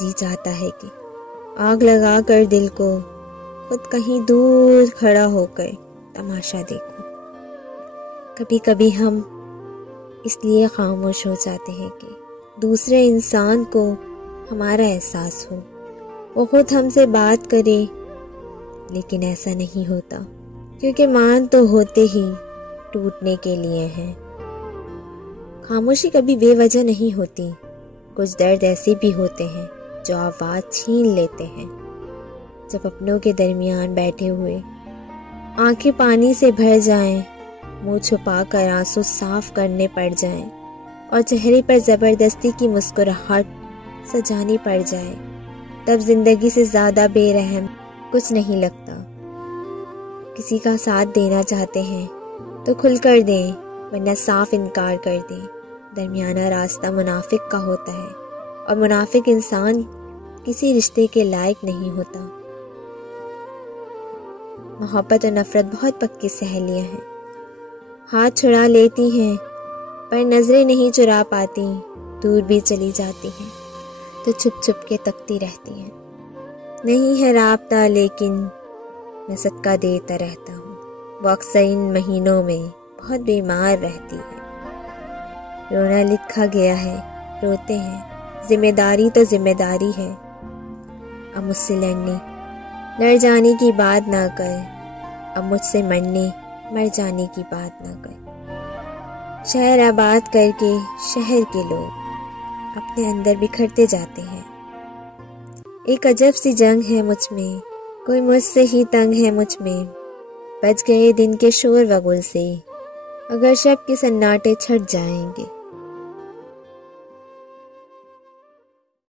جی چاہتا ہے کہ آگ لگا کر دل کو خود کہیں دور کھڑا ہو کر تماشا دیکھوں۔ کبھی کبھی ہم اس لیے خاموش ہو جاتے ہیں کہ دوسرے انسان کو ہمارا احساس ہو، وہ خود ہم سے بات کرے، لیکن ایسا نہیں ہوتا، کیونکہ مان تو ہوتے ہی ٹوٹنے کے لیے ہیں۔ خاموشی کبھی بے وجہ نہیں ہوتی، کچھ درد ایسے بھی ہوتے ہیں جو آواز چھین لیتے ہیں۔ جب اپنوں کے درمیان بیٹھے ہوئے آنکھیں پانی سے بھر جائیں، منہ چھپا کر آنسو صاف کرنے پڑ جائیں اور چہرے پر زبردستی کی مسکراہٹ سجانی پڑ جائے، تب زندگی سے زیادہ بے رحم کچھ نہیں لگتا۔ کسی کا ساتھ دینا چاہتے ہیں تو کھل کر دیں، ورنہ صاف انکار کر دیں۔ درمیانہ راستہ منافق کا ہوتا ہے، اور منافق انسان کسی رشتے کے لائق نہیں ہوتا۔ محبت اور نفرت بہت پکی سہیلیاں ہیں، ہاتھ چھڑا لیتی ہیں پر نظریں نہیں چرا پاتی، دور بھی چلی جاتی ہیں تو چھپ چھپ کے تکتی رہتی ہیں۔ نہیں ہے رابطہ لیکن میں صدقہ دیتا رہتا ہوں، وہ اکثر ان مہینوں میں بہت بیمار رہتی ہے۔ رونا لکھا گیا ہے، روتے ہیں، ذمہ داری تو ذمہ داری ہے۔ اب مجھ سے لڑ جانے کی بات نہ کر، اب مجھ سے مر جانے کی بات نہ کر۔ شہر آباد کر کے شہر کے لوگ اپنے اندر بکھرتے جاتے ہیں۔ ایک عجب سی جنگ ہے مجھ میں، کوئی مجھ سے ہی تنگ ہے مجھ میں، بچ گئے دن کے شور و غل سے، اگر شب کے سناٹے چھٹ جائیں گے۔